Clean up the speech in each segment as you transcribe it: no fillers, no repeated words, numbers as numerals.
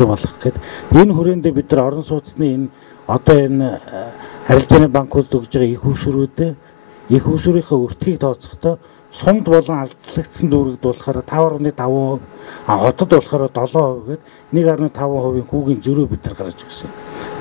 ажилтдаг болох гэдэг. Энэ хүрээндээ бид нар орон сууцны энэ одоо энэ харилцааны банкуд өгж байгаа их усрийнхаа өртгийг тооцохдоо сумд болон алдлагдсан дүүрэгд болохоор 5.5%, хотод болохоор 7% гээд 1.5% хүүгийн зөрөө бид нар гаргаж өгсөн.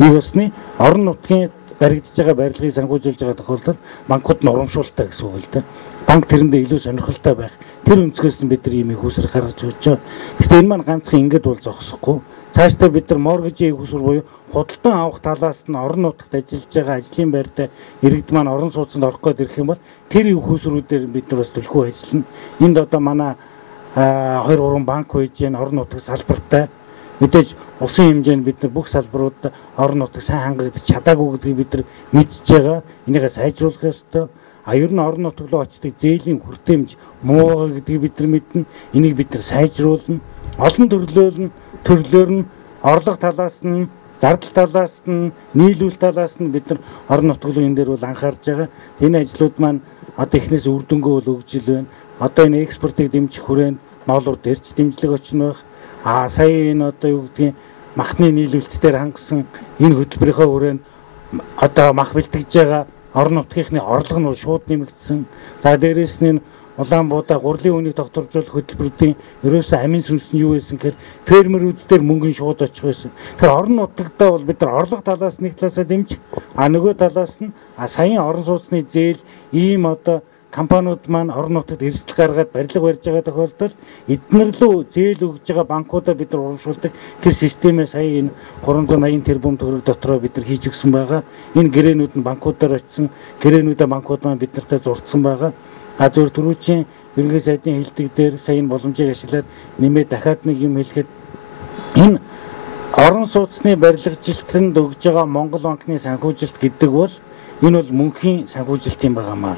Нэг усны орон нутгийн баригдаж байгаа барилгыг санхүүжүүлж байгаа тохиолдолд банкуд нь урамшуултаа гэсэн үг л дээ. Банк тэрэндээ илүү сонирхолтой байх. Тэр өнцгөөс нь бид нар ийм их усрыг гаргаж өгч байгаа. Гэхдээ энэ маань ганцхан ингэж бол зогсохгүй. Цаашдаа бид нар моргежийн их уср буюу худалдан авах талаас нь орон нутагт ажиллаж байгаа ажлын байртай иргэд маань орон сууцнд орох гээд ирэх юм бол тэр их усруудаар бид нар бас төлхөө ажиллана. Энд одоо манай 2-3 банк байж гэн орон нутаг салбартай мэдээж улсын хэмжээнд бид нар бүх салбарууд орон нутаг сайн хангагдаж чадаагүй гэдгийг бид нар мэдж байгаа. Энийгээ сайжруулах ёстой. Ер нь орон нутаг руу очдог зээлийн хүртээмж муу гэдгийг бид нар мэднэ. Энийг бид нар сайжруулна. Олон төрлөөр нь орлого талаас нь, зардал талаас нь, нийлүүл талаас нь бид нар орон нутаг руу энэ дээр бол анхаарж байгаа. Энэ ажлууд маань одоо эхнээс үр дүнгөө бол өгж ил байна. Одоо энэ экспортыг дэмжих хүрээнд ноолуур дээрч дэмжлэг очно байх. Сая энэ одоо юу гэдгийг махны нийлүүлэлтээр хангасан энэ хөтөлбөрийнхөө хүрээнд одоо мах бэлтгэж байгаа орон нутгийнхны орлого нь шууд нэмэгдсэн. За дээрээс нь Улаанбуудаа гурлийн үнийг докторжуулах хөтөлбөрүүдийн ерөөсөө амин сүнс нь юу байсан гэхээр фермерүүд дээр мөнгө нь шууд очих байсан. Тэгэхээр орон нутгадаа бол бид нар орлого талаас нэг талаасаа дэмжих, нөгөө талаас нь саяын орон сууцны зээл ийм одоо компаниуд маань орон нутагт эрсдэл гаргаад барилга барьж байгаа тохиолдолд эднэр лөө зээл өгж байгаа банкудаа бид нар урамшуулдаг. Тэр системээ сая энэ 380 тэрбум төгрөг дотроо бид нар хийж өгсөн байгаа. Энэ гэрээнүүд нь банкудаар очсон. Гэрээнүүдээ банкуд маань бид нартай зурцсан байгаа. Зөвхөн түрүүчийн ерөнхий сайдын хэлдэг дээр сая энэ боломжийг ашиглаад нэмээд дахиад нэг юм хэлэхэд энэ орон сууцны барилгажилтанд өгж байгаа Монгол банкны санхүүжилт гэдэг бол энэ бол мөнхийн санхүүжилт юм байгаамаа.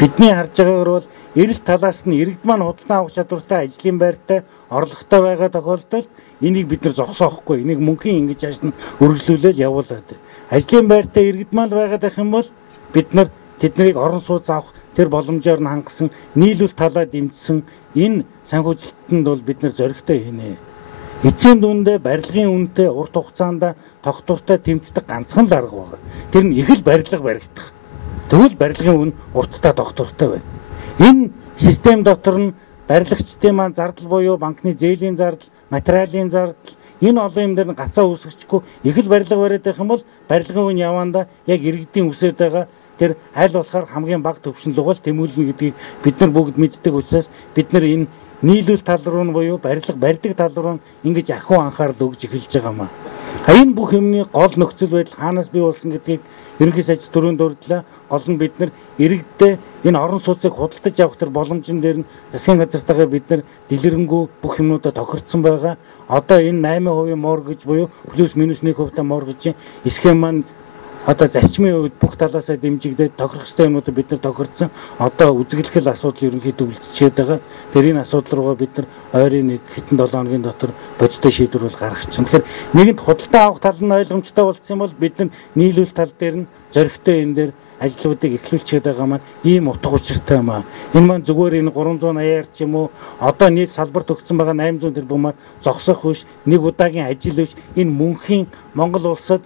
Бидний харж байгаагаар бол эрэлт талаас нь иргэд маань худалдан авах чадвартай ажлын байртай орлоготой байгаа тохиолдолд энийг бид нар зогсоохгүй. Энийг мөнхийн ингэж ааш нь өргөжлүүлээд явуулаад. Ажлын байртай иргэд маань байгаад байх юм бол бид нар тэднийг орон сууц авах тэр боломжоор нь хангасан нийлүүл талаа дэмжсэн энэ санхүүжилтэнд бол бид нар зоригтой хийнэ. Эцсийн дүндээ барилгын үнэтэй урт хугацаанд тогтвортой тэмцдэг ганцхан л арга байна. Тэр нь их л барилга баригдах. Тэгвэл барилгын үн урттай тогтвортой байна. Энэ систем дотор нь барилгачдын маань зардал буюу банкны зээлийн зардал, материалын зардал энэ олон юм дээр нь гацаа үүсгэхгүй их л барилга бариад байх юм бол барилгын үн явандаа яг иргэдийн үсээд байгаа тэр аль болохоор хамгийн бага төвшин рүү л тэмүүлнэ гэдгийг бид нар бүгд мэддэг учраас бид нар энэ нийлүүл тал руу нь буюу барилга барьдаг тал руу нь ингэж ахуй анхаарал өгж эхэлж байгаамаа. Энэ бүх юмны гол нөхцөл байдал хаанаас бий болсон гэдгийг ерөнхий сайд түрүүнд дурдлаа. Гол нь бид нар иргэддээ энэ орон сууцыг худалдаж авах тэр боломжн дээр нь засгийн газартайгаа бид нар дэлгэрэнгүй бүх юмнуудаа тохирцсон байгаа. Одоо энэ 8% моргэж буюу плюс минус 1% моргежийн схем маань одоо зарчмын үед бүх талаасаа дэмжигдээд тохирох ёстой юмнуудыг бид нар тохирцсон. Одоо үзэглэхэл асуудал ерөнхийдөө үлдчихэд байгаа. Тэр энэ асуудал руугаа бид нар ойрын нэг хэдэн 7 хоногийн дотор бодиттой шийдвэр бол гаргах чинь. Тэгэхээр нэгэнд худалдан авах тал нь ойлгомжтой болсон юм бол бид нар нийлүүл тал дээр нь зоригтой энэ дээр ажлуудыг эхлүүлчихэд байгаа маань ийм утга учиртай юм аа. Энэ маань зүгээр энэ 380-аар ч юм уу одоо нийт салбарт өгсөн байгаа 800 тэрбумаар зогсох биш, нэг удаагийн ажил биш. Энэ мөнхийн Монгол улсад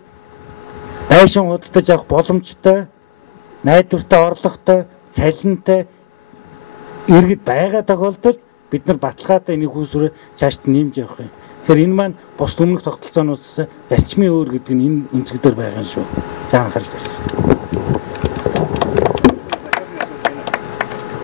байшин худалдаж авах боломжтой, найдвартай орлоготой, цалинтай иргэд байгаа тохиолдолд бид нар баталгаатай энийг үүсвэр цаашд нэмж явах юм. Тэгэхээр энэ маань бус өмнөх тогтолцоонуудаас зарчмын өөр гэдэг нь энэ өнцгөр байгаа юм шүү. За анхаарал тавьсан.